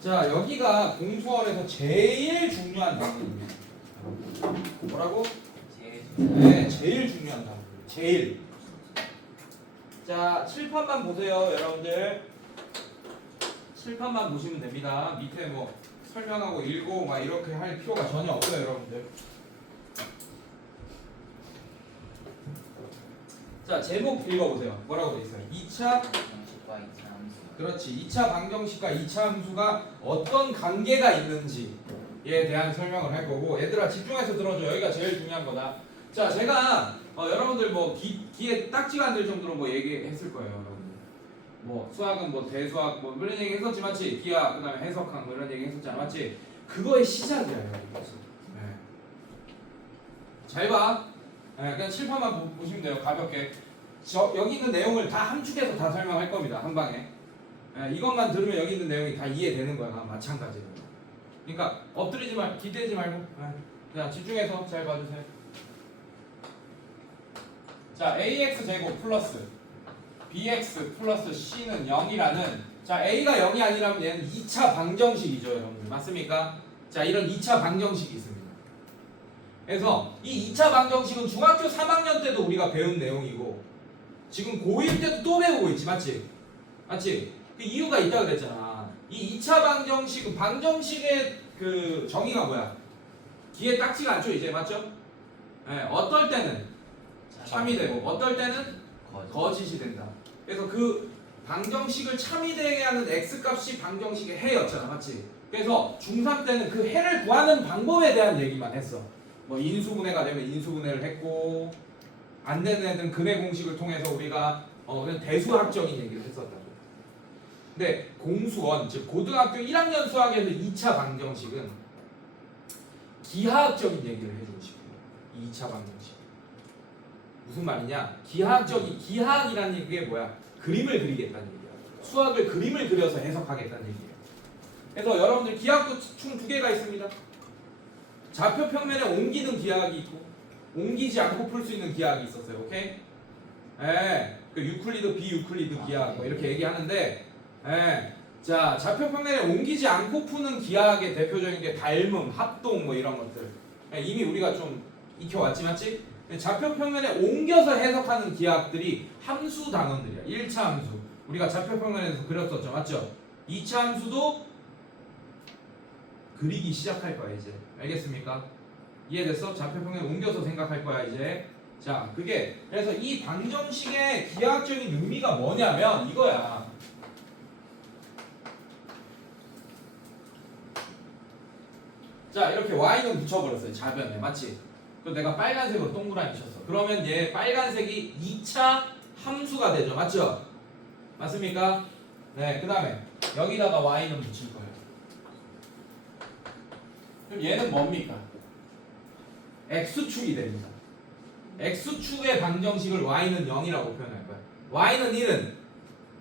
자, 여기가 공수원에서 제일 중요한 단문입니다. 뭐라고? 네, 제일 중요한 단문. 제일. 자, 칠판만 보세요, 여러분들. 칠판만 보시면 됩니다. 밑에 뭐 설명하고 읽고 막 이렇게 할 필요가 전혀 없어요, 여러분들. 자, 제목 읽어보세요. 뭐라고 돼 있어요? 2차 방정식과 2차 함수. 그렇지. 2차 방정식과 2차 함수가 어떤 관계가 있는지에 대한 설명을 할 거고, 얘들아 집중해서 들어줘. 여기가 제일 중요한 거다. 자, 제가 여러분들 뭐 귀에 딱지가 안 들 정도로 뭐 얘기했을 거예요, 여러분들. 뭐 수학은 뭐 대수학 뭐 이런 얘기 했었지, 맞지? 기하 그다음에 해석학 뭐 이런 얘기 했었잖아, 맞지? 그거의 시작이야, 여기까지. 네. 잘 봐. 네, 그냥 칠판만 보시면 돼요, 가볍게. 여기 있는 내용을 다 함축해서 다 설명할 겁니다, 한 방에. 네, 이것만 들으면 여기 있는 내용이 다 이해되는 거야, 마찬가지로. 그러니까 엎드리지 말, 기대지 말고, 네. 그냥 집중해서 잘 봐주세요. 자, ax 제곱 플러스 bx 플러스 c는 0이라는, 자, a가 0이 아니라면 얘는 2차 방정식이죠, 여러분들. 맞습니까? 자, 이런 2차 방정식이 있습니다. 그래서 이 2차 방정식은 중학교 3학년 때도 우리가 배운 내용이고, 지금 고1 때도 또 배우고 있지, 맞지? 맞지? 그 이유가 있다고 그랬잖아. 이 2차 방정식은, 방정식의 그 정의가 뭐야? 기에 딱지가 않죠, 이제. 맞죠? 네, 어떨 때는 참이 되고 어떨 때는 거짓이 된다. 그래서 그 방정식을 참이 되게 하는 x값이 방정식의 해였잖아, 맞지? 그래서 중3 때는 그 해를 구하는 방법에 대한 얘기만 했어. 뭐 인수분해가 되면 인수분해를 했고, 안 되는 애들은 근해 공식을 통해서 우리가 그냥 대수학적인 얘기를 했었다고. 근데 공수원, 즉 고등학교 1학년 수학에서 2차 방정식은 기하학적인 얘기를 해주고 싶어요. 2차 방정식. 무슨 말이냐? 기하학이라는 게 뭐야? 그림을 그리겠다는 얘기야. 수학을 그림을 그려서 해석하겠다는 얘기예요. 그래서 여러분들 기하학도 총 2개가 있습니다. 좌표 평면에 옮기는 기하학이 있고, 옮기지 않고 풀 수 있는 기하학이 있었어요. 오케이? 예. 그 유클리드, 비유클리드 기하학 뭐 이렇게 얘기하는데, 예. 자, 좌표 평면에 옮기지 않고 푸는 기하학의 대표적인 게 닮음, 합동 뭐 이런 것들. 예, 이미 우리가 좀 익혀왔지, 맞지? 좌표 평면에 옮겨서 해석하는 기하학들이 함수 단원들이야. 1차 함수. 우리가 좌표 평면에서 그렸었죠, 맞죠? 2차 함수도 그리기 시작할 거야, 이제. 알겠습니까? 이해됐어? 좌표 평면에 옮겨서 생각할 거야, 이제. 자, 그게 그래서 이 방정식의 기하학적인 의미가 뭐냐면 이거야. 자, 이렇게 y는 붙여버렸어요, 좌변에. 맞지? 그럼 내가 빨간색으로 동그라미 쳤어. 그러면 얘 빨간색이 2차 함수가 되죠, 맞죠? 맞습니까? 네, 그 다음에 여기다가 y는 붙일 거예요. 그럼 얘는 뭡니까? x축이 됩니다. x축의 방정식을 y는 0이라고 표현할 거야. y는 1은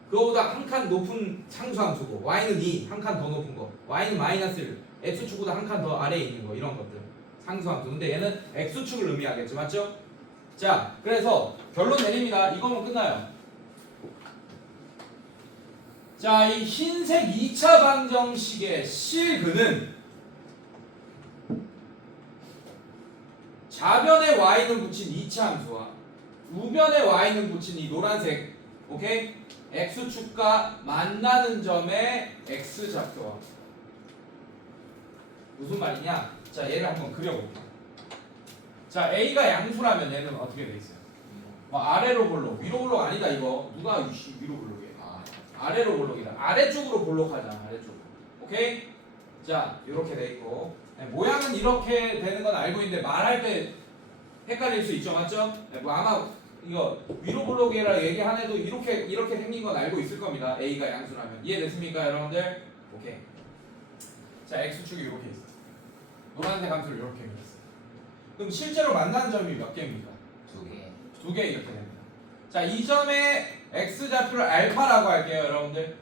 그거보다 한 칸 높은 상수함수고, y는 2, 한 칸 더 높은 거, y는 마이너스 1, x축보다 한 칸 더 아래에 있는 거, 이런 것들 상수함수. 근데 얘는 x축을 의미하겠죠, 맞죠? 자, 그래서 결론 내립니다. 이거면 끝나요. 자, 이 흰색 2차 방정식의 실근은 좌변에 y는 붙인 2차 함수와 우변에 y는 붙인 이 노란색, 오케이? x축과 만나는 점의 x좌표와. 무슨 말이냐? 자, 얘를 한번 그려볼게요. 자, a가 양수라면 얘는 어떻게 돼 있어요? 뭐 아래로 볼록, 위로 볼록 아니다 이거. 누가 위로 볼록이야? 아래로 볼록이다. 아래쪽으로 볼록하자, 아래쪽으로. 오케이? 자, 이렇게 돼 있고, 네, 모양은 이렇게 되는 건 알고 있는데 말할 때 헷갈릴 수 있죠, 맞죠? 네, 뭐 아마 이거 위로 볼록이라 얘기한 애도 이렇게 생긴 건 알고 있을 겁니다. a가 양수라면. 이해됐습니까, 여러분들? 오케이. 자, x축이 이렇게 있어. 노란색 함수를 이렇게 그렸어요. 그럼 실제로 만나는 점이 몇 개입니까? 2개. 2개 이렇게 됩니다. 자, 이 점의 x좌표를 알파라고 할게요, 여러분들.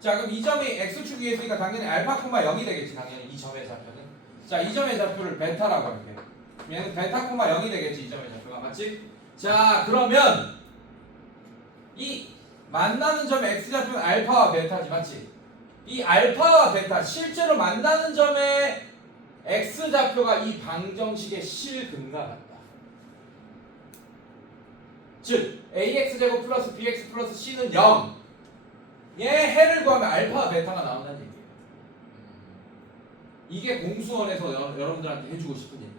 자, 그럼 이 점이 x축 위에 있으니까 당연히 알파, 0이 되겠지, 당연히 이 점의 좌표는. 자, 이 점의 좌표를 베타라고 할게요. 얘는 베타, 0이 되겠지, 이 점의 좌표가. 맞지? 자, 그러면 이 만나는 점의 x좌표는 알파와 베타지, 맞지? 이 알파와 베타 실제로 만나는 점에 x좌표가 이 방정식의 실근과 같다. 즉 ax제곱 플러스 bx 플러스 c는 0. 얘 해를 구하면 알파와 베타가 나온다는 얘기예요. 이게 공수원에서 여러분들한테 해주고 싶은 얘기예요.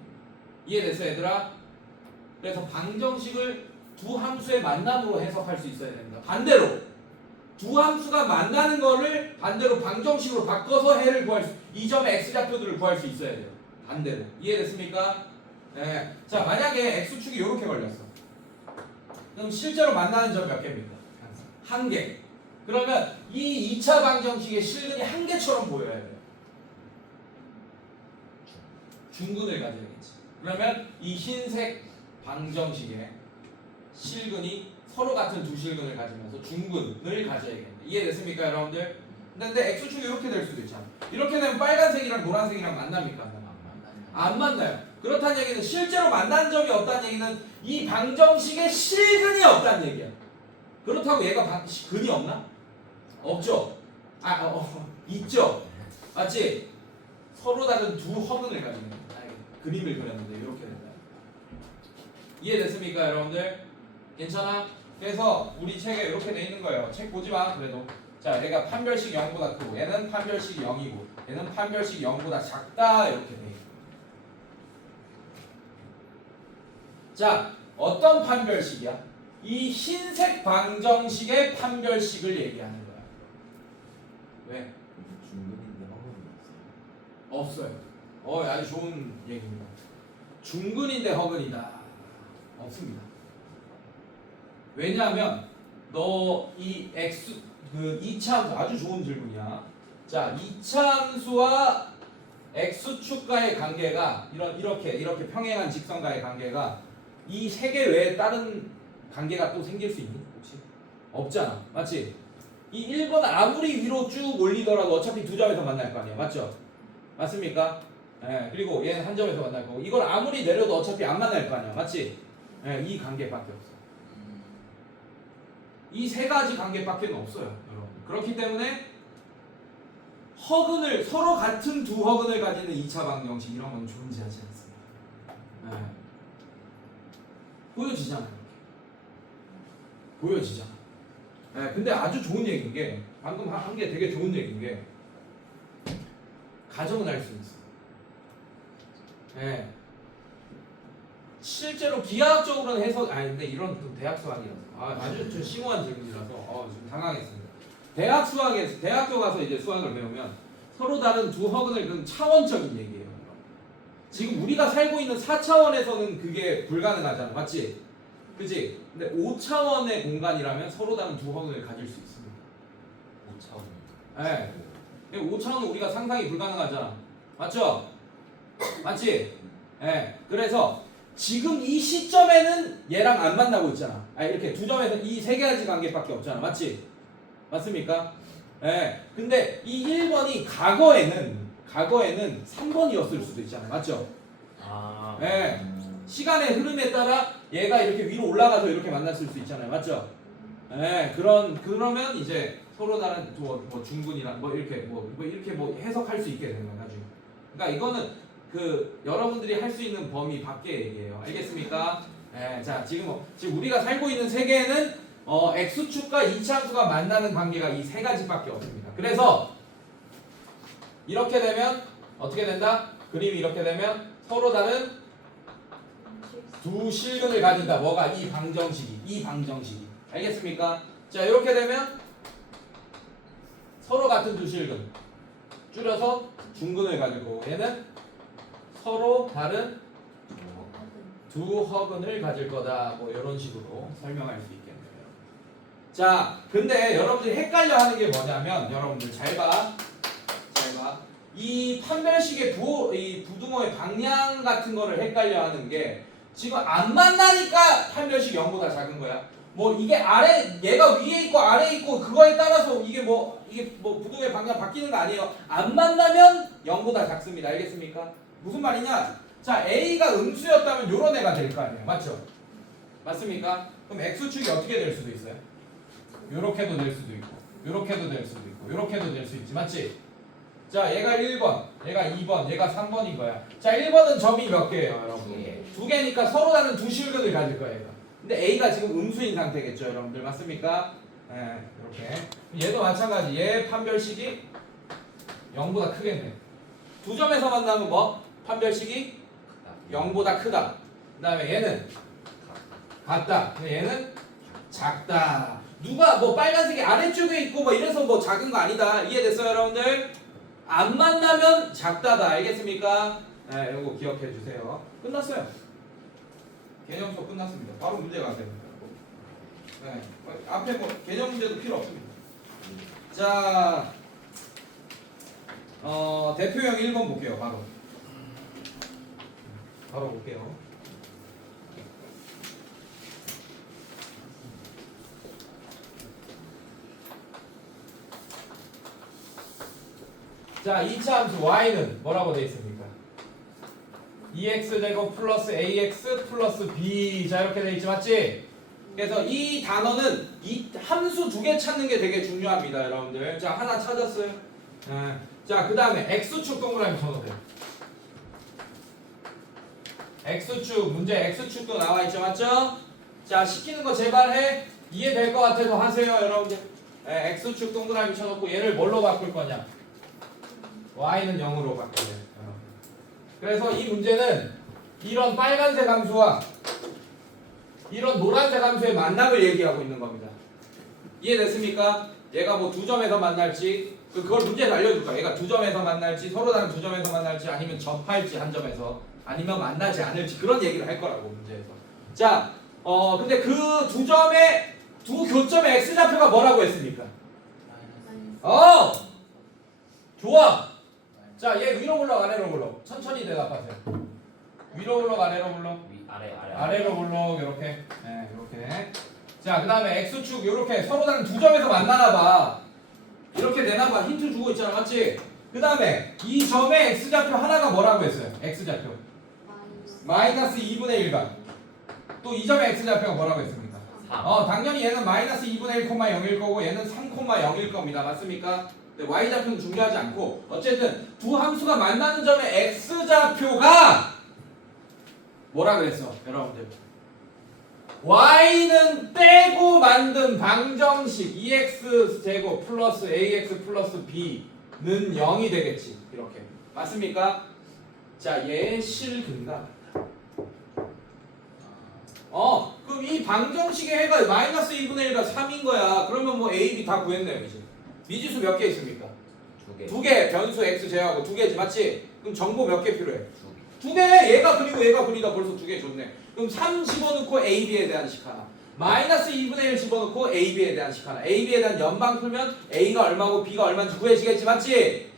이해됐어 얘들아? 그래서 방정식을 두 함수의 만남으로 해석할 수 있어야 됩니다. 반대로 두 함수가 만나는 거를 반대로 방정식으로 바꿔서 해를 구할 수, 이 점의 x좌표들을 구할 수 있어야 돼요. 반대로. 이해됐습니까? 네. 자, 만약에 x축이 이렇게 걸렸어. 그럼 실제로 만나는 점 몇 개입니까? 한 개. 그러면 이 2차 방정식의 실근이 한 개처럼 보여야 돼요. 중근을 가져야겠지. 그러면 이 흰색 방정식의 실근이 서로 같은 두 실근을 가지면서 중근을 가져야겠네. 이해됐습니까, 여러분들? 근데 x축이 이렇게 될 수도 있잖아. 이렇게 되면 빨간색이랑 노란색이랑 만납니까? 안 만나요? 안 만나요. 그렇다는 얘기는 실제로 만난 적이 없다는 얘기는 이 방정식의 실근이 없다는 얘기야. 그렇다고 얘가 근이 없나? 없죠. 있죠. 맞지? 서로 다른 두 허근을 가지고 있는 거야. 그림을 그렸는데 이렇게 된다. 이해됐습니까, 여러분들? 괜찮아? 그래서 우리 책에 이렇게 돼 있는 거예요. 책 보지 마. 그래도 자, 얘가 판별식 0보다 크고 얘는 판별식 0이고 얘는 판별식 0보다 작다 이렇게 돼 있어. 자, 어떤 판별식이야? 이 흰색 방정식의 판별식을 얘기하는 거야. 왜? 중근인데 허근이 없어요. 없어요. 아주 좋은 얘기입니다. 중근인데 허근이다. 없습니다. 왜냐하면 너 이 x 그 2차 함수 아주 좋은 질문이야. 자, 2차 함수와 x축과의 관계가 이렇게 평행한 직선과의 관계가 이 세 개 외에 다른 관계가 또 생길 수 있니? 혹시? 없잖아. 맞지? 이 1번 아무리 위로 쭉 올리더라도 어차피 두 점에서 만날 거 아니야. 맞죠? 맞습니까? 예, 그리고 얘는 한 점에서 만날 거고 이걸 아무리 내려도 어차피 안 만날 거 아니야. 맞지? 예, 이 관계밖에 없어. 이 세 가지 관계밖에 없어요, 여러분. 그렇기 때문에 허근을 서로 같은 두 허근을 가지는 2차 방정식 이런 건 존재하지 않습니다. 예. 보여지잖아요. 보여지잖아. 예, 근데 아주 좋은 얘기인 게 방금 한 게 되게 좋은 얘기인 게 가정은 할 수 있어. 예. 실제로 기하학적으로는 해석 근데 이런 또 대학 수학이라서 아주 좀 심오한 질문이라서 좀 당황했습니다. 대학 수학에서 대학교 가서 이제 수학을 배우면 서로 다른 두 허근을 그런 차원적인 얘기예요. 지금 우리가 살고 있는 4차원에서는 그게 불가능하잖아. 맞지? 그지? 근데 5차원의 공간이라면 서로 다른 두 허근을 가질 수 있습니다. 5차원. 예. 5차원은 우리가 상상이 불가능하잖아. 맞죠? 맞지? 예. 그래서 지금 이 시점에는 얘랑 안 만나고 있잖아. 이렇게 두 점에서 이 세 가지 관계밖에 없잖아. 맞지? 맞습니까? 예. 근데 이 1번이 과거에는 3번이었을 수도 있잖아. 맞죠? 예. 시간의 흐름에 따라 얘가 이렇게 위로 올라가서 이렇게 만났을 수 있잖아요. 맞죠? 예. 그러면 이제 서로 다른 뭐 중근이나 이렇게 해석할 수 있게 되는 거야, 나중에. 그러니까 이거는 여러분들이 할 수 있는 범위 밖의 얘기예요. 알겠습니까? 예. 자, 지금 우리가 살고 있는 세계에는 x축과 2차 함수가 만나는 관계가 이 세 가지밖에 없습니다. 그래서 이렇게 되면 어떻게 된다? 그림이 이렇게 되면 서로 다른 두 실근을 가진다. 뭐가? 이 방정식이. 알겠습니까? 자, 이렇게 되면 서로 같은 두 실근 줄여서 중근을 가지고 얘는 서로 다른 두 허근을 가질 거다. 뭐 이런 식으로 설명할 수 있겠네요. 자, 근데 여러분들이 헷갈려 하는 게 뭐냐면 여러분들 잘 봐. 이 판별식의 이 부등호의 방향 같은 거를 헷갈려 하는 게 지금 안 만나니까 판별식 0보다 작은 거야. 뭐 이게 얘가 위에 있고 아래에 있고 그거에 따라서 이게 부등호의 방향 바뀌는 거 아니에요. 안 만나면 0보다 작습니다. 알겠습니까? 무슨 말이냐? 자, A가 음수였다면 요런 애가 될 거 아니에요. 맞죠? 맞습니까? 그럼 X축이 어떻게 될 수도 있어요? 요렇게도 될 수도 있고 요렇게도 될 수도 있고 요렇게도 될 수 있지 맞지? 자 얘가 1번 얘가 2번 얘가 3번인 거야. 자 1번은 점이 몇 개예요 여러분? 두 개니까 서로 다른 두 실근을 가질 거야 얘가. 근데 A가 지금 음수인 상태겠죠 여러분들 맞습니까? 네 이렇게 얘도 마찬가지. 얘 판별식이 0보다 크겠네. 두 점에서 만나면 뭐? 판별식이 0보다 크다. 그 다음에 얘는 같다. 근데 얘는 작다. 누가 뭐 빨간색이 아래쪽에 있고 뭐 이래서 뭐 작은 거 아니다. 이해됐어요 여러분들? 안 만나면 작다다. 알겠습니까? 네, 이거 기억해 주세요. 끝났어요. 개념 수업 끝났습니다. 바로 문제 가세요. 네, 앞에 뭐 개념 문제도 필요 없습니다. 자, 대표형 1번 볼게요. 바로 볼게요. 자, 2차 함수 y는 뭐라고 되어 있습니까? 2x제곱 플러스 ax 플러스 b. 자, 이렇게 되어 있지 맞지? 그래서 이 단어는 이 함수 두 개 찾는 게 되게 중요합니다 여러분들. 자, 하나 찾았어요. 네. 자, 그 다음에 x축 동그라미 쳐놓으세요. x축 문제 x축도 나와 있죠 맞죠? 자, 시키는 거 제발 해. 이해될 것 같아서 하세요 여러분들. 네, x축 동그라미 쳐놓고 얘를 뭘로 바꿀 거냐? y는 0으로 바꿔요. 그래서 이 문제는 이런 빨간색 함수와 이런 노란색 함수의 만남을 얘기하고 있는 겁니다. 이해됐습니까? 얘가 뭐 두 점에서 만날지 그걸 문제에서 알려줄 거야. 얘가 두 점에서 만날지 서로 다른 두 점에서 만날지 아니면 접할지 한 점에서 아니면 만나지 않을지 그런 얘기를 할 거라고 문제에서. 자, 근데 그 두 점의 두 교점의 x좌표가 뭐라고 했습니까? 좋아. 자, 얘 위로 올라 아래로 올라. 천천히 대답하세요. 위로 올라 아래로 올라. 아래로 올라 이렇게. 네, 이렇게. 자, 그다음에 x축 이렇게 서로 다른 두 점에서 만나나 봐. 이렇게 내나 봐. 힌트 주고 있잖아. 맞지? 그다음에 이 점의 x좌표 하나가 뭐라고 했어요? x좌표. 마이너스 2분의 1가. 또 이 점의 x좌표가 뭐라고 했습니까? 당연히 얘는 마이너스 2분의 1,0일 거고 얘는 3,0일 겁니다. 맞습니까? 네, y좌표는 중요하지 않고 어쨌든 두 함수가 만나는 점의 x좌표가 뭐라 그랬어 여러분들? y는 빼고 만든 방정식 2x제곱 플러스 ax 플러스 b는 0이 되겠지. 이렇게 맞습니까? 자, 얘의 실근가 그럼 이 방정식의 해가 마이너스 2분의 1가 3인 거야. 그러면 뭐 a, b 다 구했네요 이제. 미지수 몇 개 있습니까? 두 개. 변수 x 제하고 두 개지 맞지? 그럼 정보 몇 개 필요해? 두 개. 얘가 그리고 얘가 그리다 벌써 두 개 줬네. 그럼 3 집어넣고 a, b에 대한 식 하나. 마이너스 2분의 1 집어넣고 a, b에 대한 식 하나. a, b에 대한 연방 풀면 a가 얼마고 b가 얼마인지 구해지겠지 맞지?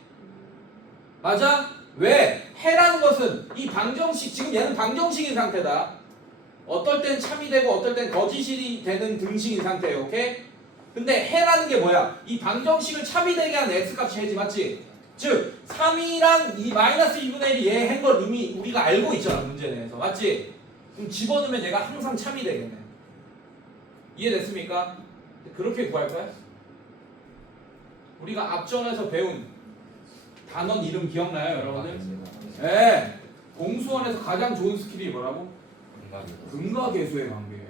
맞아? 왜? 해라는 것은 이 방정식 지금 얘는 방정식인 상태다. 어떨 땐 참이 되고 어떨 땐 거짓이 되는 등식인 상태예요. 오케이? 근데 해라는 게 뭐야? 이 방정식을 참이 되게 하는 x값이 해지 맞지? 즉 3이랑 이 마이너스 2분의 1이 얘 한 걸 이미 우리가 알고 있잖아 문제 내에서 맞지? 그럼 집어넣으면 얘가 항상 참이 되겠네. 이해됐습니까? 그렇게 구할 거야? 우리가 앞전에서 배운 단원 이름 기억나요 여러분들? 네. 공수원에서 가장 좋은 스킬이 뭐라고? 근과계수의 관계.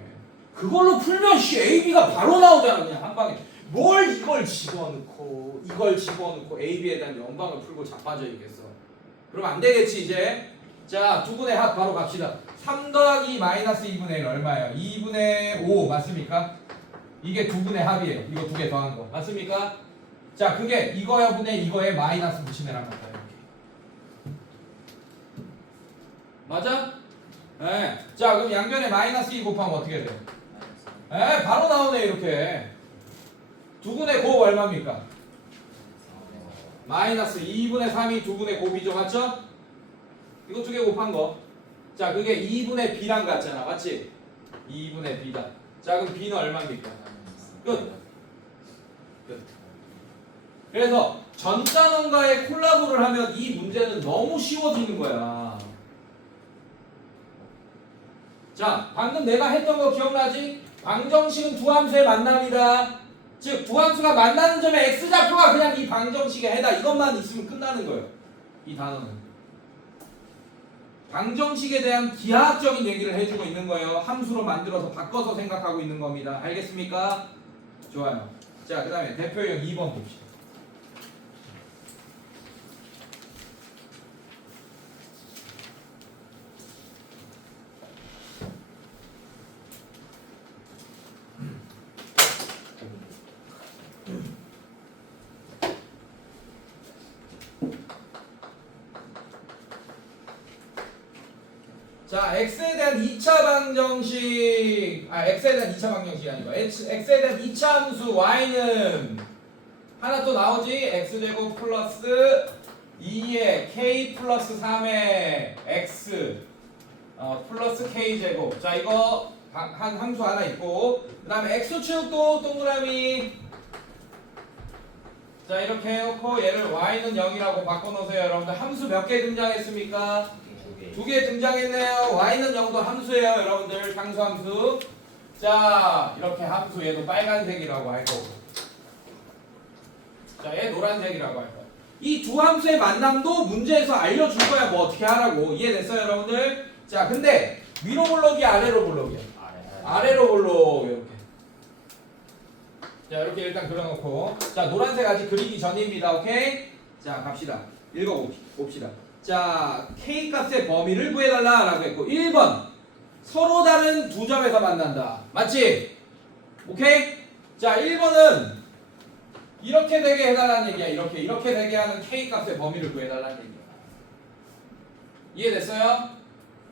그걸로 풀면 A, B가 바로 나오잖아 그냥 한 방에. 뭘 이걸 집어넣고 이걸 집어넣고 A, B에 대한 연방을 풀고 자빠져 있겠어. 그럼 안 되겠지 이제. 자, 두 분의 합 바로 갑시다. 3 더하기 마이너스 2분의 1 얼마예요? 2분의 5 맞습니까? 이게 두 분의 합이에요. 이거 두 개 더한 거 맞습니까? 자, 그게 이거야 분의 이거에 마이너스 붙이면 같다 이렇게. 맞아? 네. 자, 그럼 양변에 마이너스 2 곱하면 어떻게 돼요? 네, 바로 나오네 이렇게. 두분의 곱 얼마입니까? 마이너스 2분의 3이 두분의 곱이죠 맞죠? 이거 두 개 곱한 거. 자, 그게 2분의 b랑 같잖아 맞지? 2분의 b다. 자, 그럼 b는 얼마입니까? 끝. 그래서 전단원과의 콜라보를 하면 이 문제는 너무 쉬워지는 거야. 자, 방금 내가 했던 거 기억나지? 방정식은 두 함수의 만남이다. 즉 두 함수가 만나는 점의 x좌표가 그냥 이 방정식의 해다 이것만 있으면 끝나는 거예요. 이 단어는 방정식에 대한 기하학적인 얘기를 해주고 있는 거예요. 함수로 만들어서 바꿔서 생각하고 있는 겁니다. 알겠습니까? 좋아요. 자, 그 다음에 대표형 2번 봅시다. 자, x에 대한 2차 방정식, x에 대한 2차 방정식이 아니고 x에 대한 2차 함수 y는 하나 또 나오지? x제곱 플러스 2의 k 플러스 3의 x 플러스 k제곱. 자, 이거 한 함수 하나 있고, 그 다음에 x축도 동그라미. 자, 이렇게 해놓고 얘를 y는 0이라고 바꿔놓으세요. 여러분들 함수 몇 개 등장했습니까? 두 개 등장했네요. y는 0도 함수예요. 여러분들 상수함수. 자, 이렇게 함수 얘도 빨간색이라고 할 거고, 자, 얘 노란색이라고 할 거야. 이 두 함수의 만남도 문제에서 알려줄 거야. 뭐 어떻게 하라고. 이해됐어요 여러분들? 자, 근데 위로 볼록이 아래로 볼록이야. 아래로 볼록. 이렇게. 자, 이렇게 일단 그려놓고, 자, 노란색 아직 그리기 전입니다. 오케이? 자, 갑시다. 읽어봅시다. 자, k 값의 범위를 구해달라 라고 했고, 1번 서로 다른 두 점에서 만난다. 맞지? 오케이? 자, 1번은 이렇게 되게 해달라는 얘기야. 이렇게 되게 하는 k 값의 범위를 구해달라는 얘기야. 이해됐어요?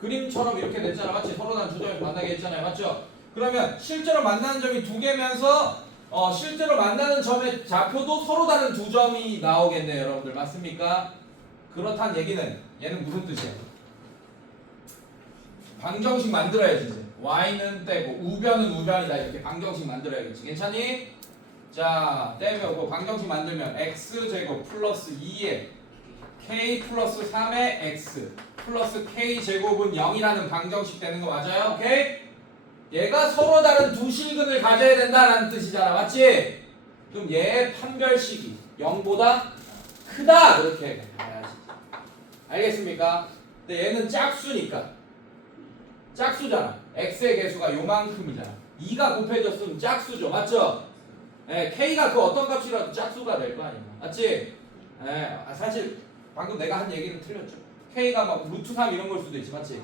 그림처럼 이렇게 됐잖아. 맞지? 서로 다른 두 점에서 만나게 했잖아요. 맞죠? 그러면 실제로 만나는 점이 두 개면서 실제로 만나는 점의 좌표도 서로 다른 두 점이 나오겠네요. 여러분들 맞습니까? 그렇다는 얘기는 얘는 무슨 뜻이야? 방정식 만들어야지 이제. y는 떼고 우변은 우변이다. 이렇게 방정식 만들어야겠지. 괜찮니? 자, 떼면 방정식 만들면 x제곱 플러스 2의 k 플러스 3의 x 플러스 k제곱은 0이라는 방정식 되는 거 맞아요? 오케이? 얘가 서로 다른 두 실근을 가져야 된다라는 뜻이잖아. 맞지? 그럼 얘의 판별식이 0보다 크다. 그렇게 가야지. 알겠습니까? 근데 얘는 짝수니까. 짝수잖아. x의 개수가 요만큼이잖아. 2가 곱해졌으면 짝수죠. 맞죠? 예, k가 그 어떤 값이라도 짝수가 될 거 아니야. 맞지? 예, 사실 방금 내가 한 얘기는 틀렸죠. k가 막 루트 3 이런 걸 수도 있지. 맞지?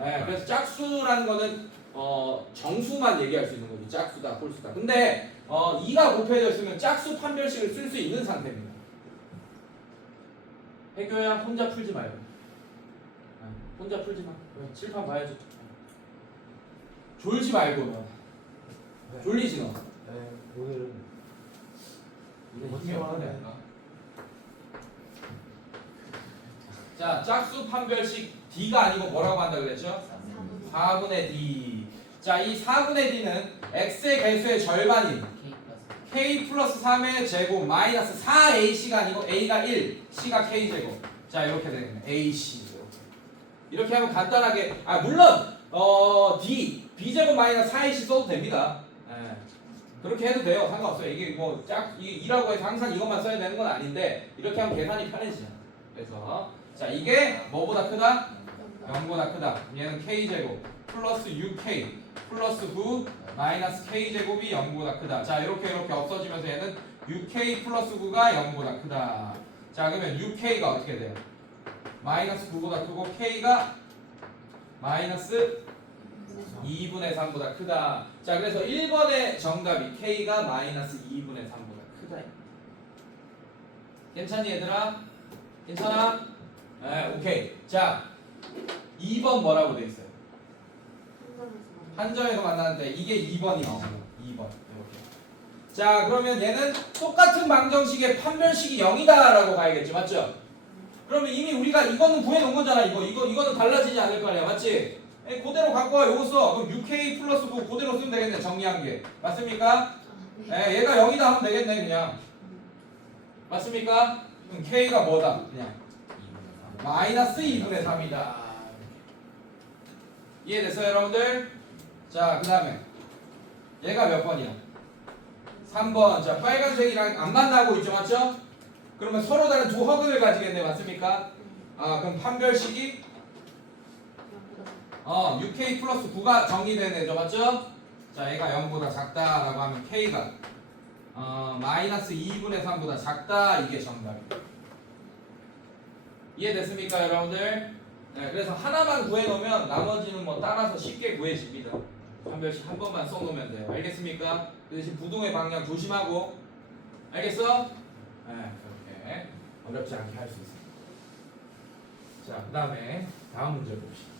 예, 그래서 짝수라는 거는 정수만 얘기할 수 있는 거지. 짝수다, 홀수다. 근데 2가 곱해져 있으면 짝수 판별식을 쓸 수 있는 상태입니다. 해교야 혼자 풀지 말고. 혼자 풀지 마. 칠판 봐야지. 졸지 말고 너. 졸리지 너. 네, 오늘은 힘이 없네. 자, 짝수 판별식 D가 아니고 뭐라고 한다 그랬죠? 4분의 D. 자, 이 4분의 D는 X의 개수의 절반인 K 플러스 3의 제곱 마이너스 4AC가 아니고 A가 1, C가 K제곱. 자, 이렇게 되겠네. AC. 이렇게 하면 간단하게, 물론 D, B제곱 마이너스 4AC 써도 됩니다. 예. 그렇게 해도 돼요. 상관없어요. 이게 뭐 이게 2라고 해서 항상 이것만 써야 되는 건 아닌데, 이렇게 하면 계산이 편해지잖아. 그래서 자, 이게 뭐보다 크다? 0보다 크다. 얘는 K제곱 플러스 6K 플러스 9 마이너스 K제곱이 0보다 크다. 자, 이렇게 없어지면서 얘는 6K 플러스 9가 0보다 크다. 자, 그러면 6K가 어떻게 돼요? 마이너스 9보다 크고 K가 마이너스 2분의 3보다 크다. 자, 그래서 1번의 정답이 K가 마이너스 2분의 3보다 크다. 괜찮니 얘들아? 괜찮아? 네, 오케이. 자, 2번 뭐라고 돼 있어요? 한 점에서 만나는데 이게 2번이 나옵니다. 2번 이렇게. 자, 그러면 얘는 똑같은 방정식의 판별식이 0이다라고 가야겠지, 맞죠? 그러면 이미 우리가 이거는 구해놓은 거잖아. 이거는 달라지지 않을 거 아니야, 맞지? 그대로 갖고 와. 요거 써. 그럼 6K 플러스 9 그대로 쓰면 되겠네. 정리한 게 맞습니까? 얘가 0이다 하면 되겠네, 그냥. 맞습니까? 그럼 K가 뭐다? 그냥 마이너스 2분의 3이다. 이해됐어요, 여러분들? 자, 그 다음에 얘가 몇 번이야? 3번. 자, 빨간색이랑 안 만나고 있죠, 맞죠? 그러면 서로 다른 두 허근을 가지겠네, 맞습니까? 아, 그럼 판별식이 UK 플러스 9가 정리되네, 맞죠? 자, 얘가 0보다 작다라고 하면 K가 마이너스 2분의 3보다 작다, 이게 정답이에요. 이해됐습니까, 여러분들? 네, 그래서 하나만 구해놓으면 나머지는 뭐 따라서 쉽게 구해집니다. 판별식 한 번만 써놓으면 돼요. 알겠습니까? 그 대신 부동의 방향 조심하고. 알겠어? 네, 그렇게 어렵지 않게 할 수 있습니다. 자, 그 다음에 다음 문제 봅시다.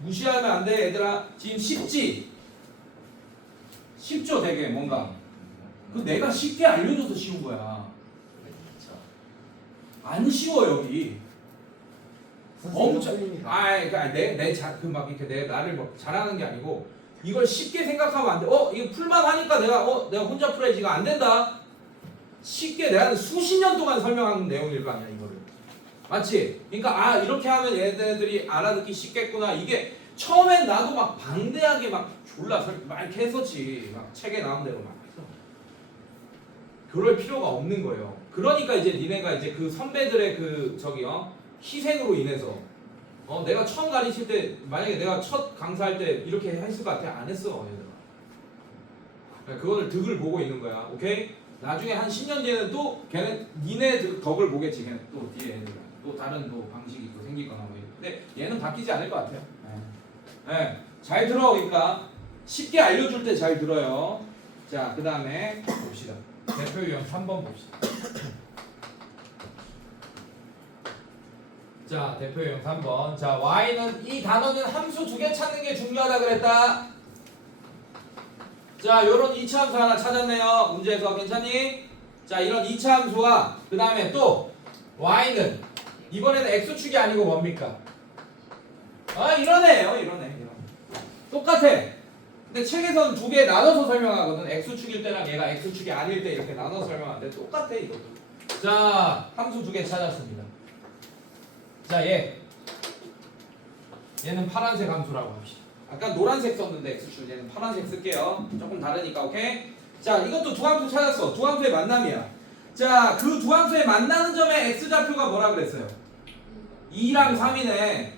무시하면 안 돼, 얘들아. 지금 쉽지? 쉽죠, 되게 뭔가. 그 내가 쉽게 알려줘서 쉬운 거야. 그렇죠. 안 쉬워 여기. 엄청. 선생님이 그러니까 내내자그막 이렇게 내 나를 막 잘하는 게 아니고 이걸 쉽게 생각하면 안 돼. 이거 풀만 하니까 내가 혼자 풀어야지가 안 된다. 쉽게 내가 수십 년 동안 설명하는 내용일 거 아니야 이거를. 맞지? 그러니까 이렇게 하면 얘네들이 알아듣기 쉽겠구나. 이게 처음엔 나도 막 방대하게 막 졸라 막 이렇게 했었지. 막 책에 나온 대로 막 해서. 그럴 필요가 없는 거예요. 그러니까 이제 니네가 이제 그 선배들의 그 희생으로 인해서 내가 처음 가르칠 때 만약에 내가 첫 강사할 때 이렇게 했을 것 같아? 안 했어 얘들아. 그러니까 그거를 득을 보고 있는 거야. 오케이? 나중에 한 10년 뒤에는 또 걔는 니네 덕을 보겠지. 걔는 또 뒤에 애들은 또 다른 또 방식이 또 생기거나 뭐 근데 얘는 바뀌지 않을 것 같아요. 네. 잘 들어. 그러니까 쉽게 알려줄 때 잘 들어요. 자, 그 다음에 봅시다. 대표 유형 3번 봅시다. 자, 대표 유형 3번. 자, y는 이 단어는 함수 두 개 찾는 게 중요하다 그랬다. 자, 요런 2차 함수 하나 찾았네요. 문제에서 괜찮니? 자, 이런 2차 함수와 그 다음에 또 y는 이번에는 x축이 아니고 뭡니까? 이러네. 똑같아. 근데 책에서는 두 개 나눠서 설명하거든. x축일 때랑 얘가 x축이 아닐 때 이렇게 나눠서 설명하는데 똑같아 이것도. 자, 함수 두 개 찾았습니다. 자, 얘는 파란색 함수라고 합시다. 아까 노란색 썼는데 x축 얘는 파란색 쓸게요. 조금 다르니까. 오케이? 자, 이것도 두 함수 찾았어. 두 함수의 만남이야. 자, 그 두 함수의 만나는 점의 x좌표가 뭐라 그랬어요? 2랑 3이네.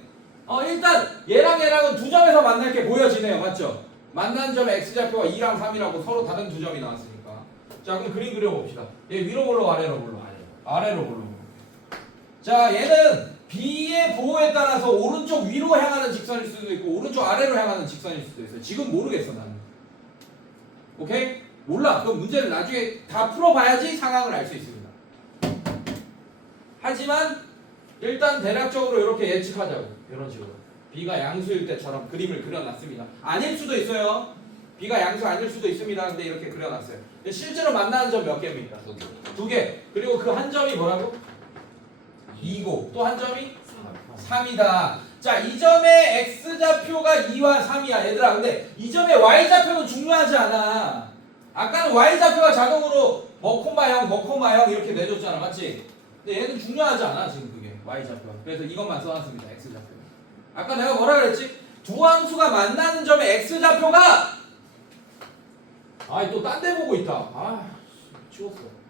일단 얘랑은 두 점에서 만날 게 보여지네요. 맞죠? 만난 점의 x좌표가 2랑 3이라고 서로 다른 두 점이 나왔으니까. 자, 그럼 그림 그려봅시다. 얘 위로 볼로 아래로 볼로? 아래로 볼로. 자, 얘는 B의 보호에 따라서 오른쪽 위로 향하는 직선일 수도 있고 오른쪽 아래로 향하는 직선일 수도 있어요. 지금 모르겠어 나는. 오케이? 몰라. 그럼 문제를 나중에 다 풀어봐야지 상황을 알 수 있습니다. 하지만 일단 대략적으로 이렇게 예측하자고. 이런 식으로. B가 양수일 때처럼 그림을 그려놨습니다. 아닐 수도 있어요. B가 양수 아닐 수도 있습니다. 근데 이렇게 그려놨어요. 근데 실제로 만나는 점 몇 개입니까? 두 개. 그리고 그 한 점이 뭐라고? 2고 또 한 점이 3이다. 자, 이 점의 x좌표가 2와 3이야 얘들아. 근데 이 점의 y좌표는 중요하지 않아. 아까는 y좌표가 자동으로 뭐코마 0 이렇게 내줬잖아. 맞지? 근데 얘는 중요하지 않아 지금 그게 y좌표가. 그래서 이것만 써놨습니다. x좌표. 아까 내가 뭐라 그랬지? 두 함수가 만나는 점의 x좌표가 또 딴 데 보고 있다. 치웠어.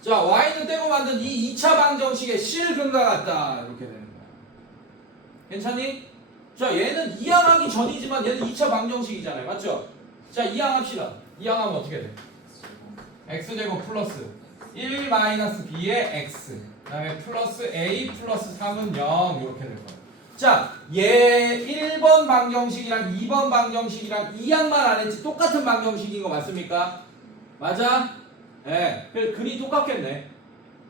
자, y는 떼고 만든 이 2차 방정식의 실근과 같다. 이렇게 되는 거야. 괜찮니? 자, 얘는 이항하기 전이지만 얘는 2차 방정식이잖아요. 맞죠? 자, 이항합시다. 이항하면 어떻게 돼? x제곱 플러스 1 마이너스 b의 x 그 다음에 플러스 a 플러스 3은 0 이렇게 될 거야. 자, 얘 1번 방정식이랑 2번 방정식이랑 이항만 안 했지 똑같은 방정식인 거 맞습니까? 맞아? 네, 그래서 글이 똑같겠네.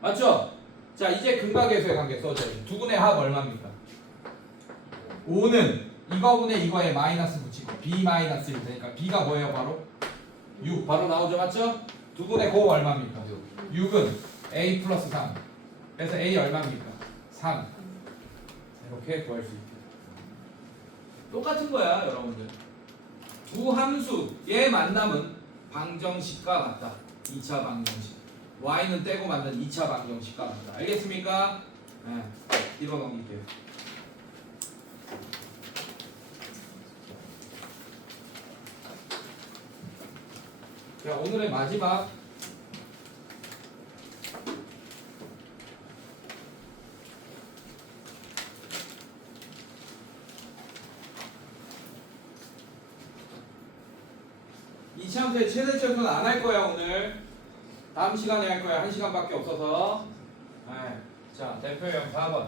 맞죠? 자, 이제 근각계수의 관계 써줘야지. 두 분의 합 얼마입니까? 5는 이거분의 이거에 마이너스 붙이고 b 마이너스 1 되니까 b가 뭐예요 바로? 6 바로 나오죠. 맞죠? 두 분의 곱 얼마입니까? 6은 a 플러스 3 그래서 a 얼마입니까? 3 이렇게 구할 수 있게 똑같은 거야 여러분들. 두 함수의 만남은 방정식과 같다. 2차 방정식. y는 떼고 만든 2차 방정식과 같다. 알겠습니까? 네. 뒤로 넘길게요. 자, 오늘의 마지막 이차함수의 최대 최소는 안 할 거야 오늘. 다음 시간에 할 거야. 1시간밖에 없어서. 네. 자, 대표형 4번.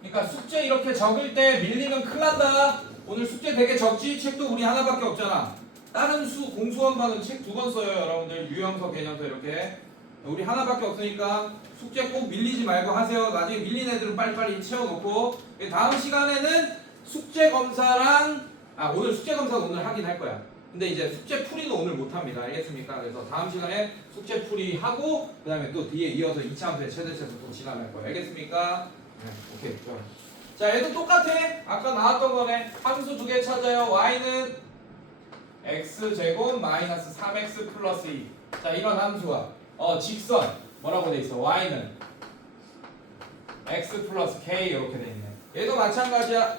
그러니까 숙제 이렇게 적을 때 밀리면 큰일 난다. 오늘 숙제 되게 적지? 책도 우리 하나밖에 없잖아. 다른 공수원반은 책 2번 써요 여러분들. 유형서, 개념서 이렇게. 우리 하나밖에 없으니까 숙제 꼭 밀리지 말고 하세요. 나중에 밀린 애들은 빨리빨리 채워놓고. 다음 시간에는 숙제 검사랑 오늘 숙제 검사 오늘 하긴 할 거야. 근데 이제 숙제 풀이는 오늘 못합니다. 알겠습니까? 그래서 다음 시간에 숙제 풀이 하고 그 다음에 또 뒤에 이어서 2차 함수의 최대치에서 또 진행할 거예요. 알겠습니까? 네, 오케이. 좋아요. 자, 얘도 똑같아. 아까 나왔던 거네. 함수 2개 찾아요. y는 x제곱 마이너스 3x 플러스 2. 자, 이런 함수와 직선 뭐라고 돼 있어? y는 x 플러스 k 이렇게 돼 있네. 얘도 마찬가지야.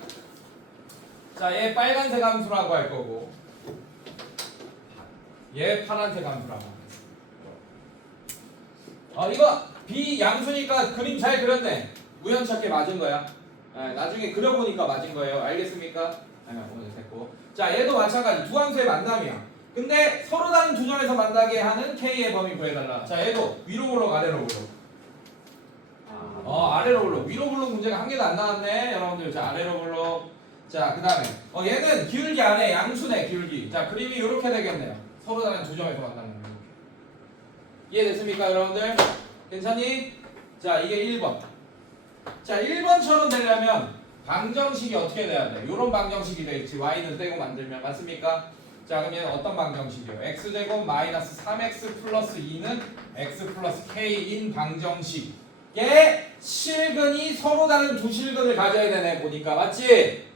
자, 얘 빨간색 함수라고 할 거고 얘 파란색 함수라고. 이거 비양수니까 그림 잘 그렸네. 우연찮게 맞은 거야. 나중에 그려보니까 맞은 거예요. 알겠습니까? 오늘 됐고. 자, 얘도 마찬가지. 두 함수의 만남이야. 근데 서로 다른 두 점에서 만나게 하는 k의 범위 구해달라. 자, 얘도 위로 블록 아래로 블록. 아래로 블록. 위로 블록 문제가 한 개도 안 나왔네. 여러분들, 자, 아래로 블록. 자, 그 다음에 얘는 기울기 안에 양수네. 기울기. 자, 그림이 이렇게 되겠네요. 서로 다른 두 점에서 만나는 거예요. 이해됐습니까 여러분들? 괜찮니? 자, 이게 1번. 자, 1번처럼 되려면 방정식이 어떻게 돼야 돼? 요런 방정식이 되겠지. y는 떼고 만들면. 맞습니까? 자, 그럼 얘는 어떤 방정식이요? x제곱 마이너스 3x 플러스 2는 x 플러스 k인 방정식. 얘 실근이 서로 다른 두 실근을 가져야 되네 보니까. 맞지?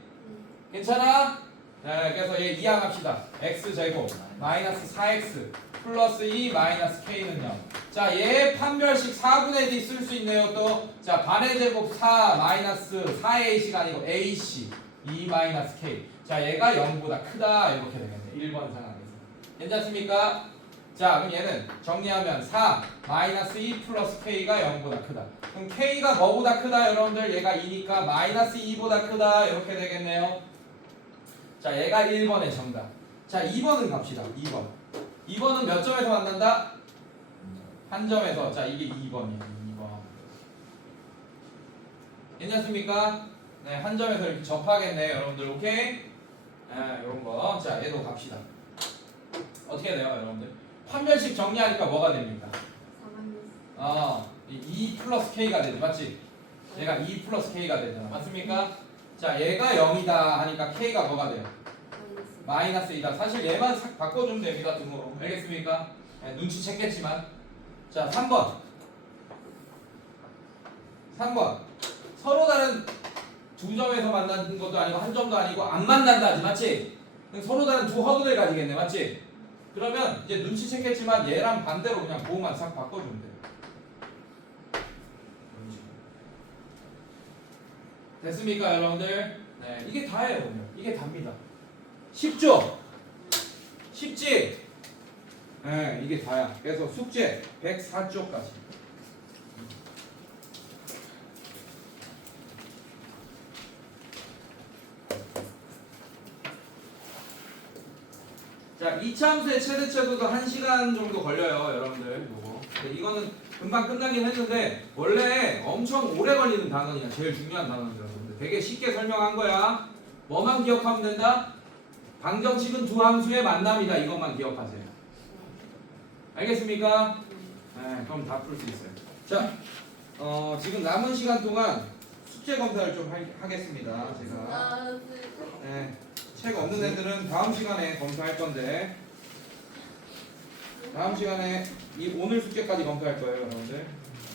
괜찮아? 네, 그래서 얘 이항합시다. x제곱 마이너스 4x 플러스 2 마이너스 k는 0. 자, 얘 판별식 4분의 d 쓸 수 있네요. 또 자, 반의 제곱 4 마이너스 4a씨가 아니고 ac 2 마이너스 k. 자, 얘가 0보다 크다 이렇게 되겠네. 1번 상황에서. 괜찮습니까? 자, 그럼 얘는 정리하면 4 마이너스 2 플러스 k가 0보다 크다. 그럼 k가 뭐보다 크다 여러분들? 얘가 2니까 마이너스 2보다 크다 이렇게 되겠네요. 자, 얘가 1번의 정답. 자, 2번은 갑시다. 2번. 2번은 몇 점에서 만난다? 한 점에서. 자, 이게 2번이에요. 2번. 괜찮습니까? 네, 한 점에서 이렇게 접하겠네, 여러분들. 오케이? 네, 요런 거. 자, 얘도 갑시다. 어떻게 돼요, 여러분들? 판별식 정리하니까 뭐가 됩니까? 2 플러스 k가 되지, 맞지? 얘가 2 플러스 k가 되잖아. 맞습니까? 자, 얘가 0이다 하니까 k가 뭐가 돼요? 마이너스 2다. 사실 얘만 싹 바꿔주면 됩니다. 등으로. 알겠습니까? 네, 눈치챘겠지만. 자, 3번. 3번. 서로 다른 두 점에서 만나는 것도 아니고 한 점도 아니고 안 만난다지. 맞지? 서로 다른 두 허근을 가지겠네. 맞지? 그러면 이제 눈치챘겠지만 얘랑 반대로 그냥 보호만 싹 바꿔주면 돼요. 됐습니까 여러분들? 네, 이게 다예요. 보면 이게 답니다. 쉽죠? 쉽지? 네, 이게 다야. 그래서 숙제 104쪽까지. 자, 이차함수의 최대체도도 1시간 정도 걸려요, 여러분들. 요거. 이거는 금방 끝나긴 했는데 원래 엄청 오래 걸리는 단원이야. 제일 중요한 단원이라서. 되게 쉽게 설명한 거야. 뭐만 기억하면 된다? 방정식은 두 함수의 만남이다. 이것만 기억하세요. 알겠습니까? 네, 그럼 다 풀 수 있어요. 자, 지금 남은 시간 동안 숙제 검사를 좀 하겠습니다. 제가. 네, 책 없는 애들은 다음 시간에 검사할 건데 다음 시간에 오늘 숙제까지 검사할 거예요, 여러분들.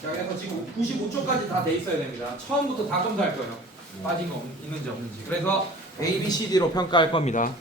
자, 그래서 지금 95쪽까지 다 돼 있어야 됩니다. 처음부터 다 검사할 거예요. 빠진 거 있는지 없는지. 그래서 A, B, C, D로 평가할 겁니다.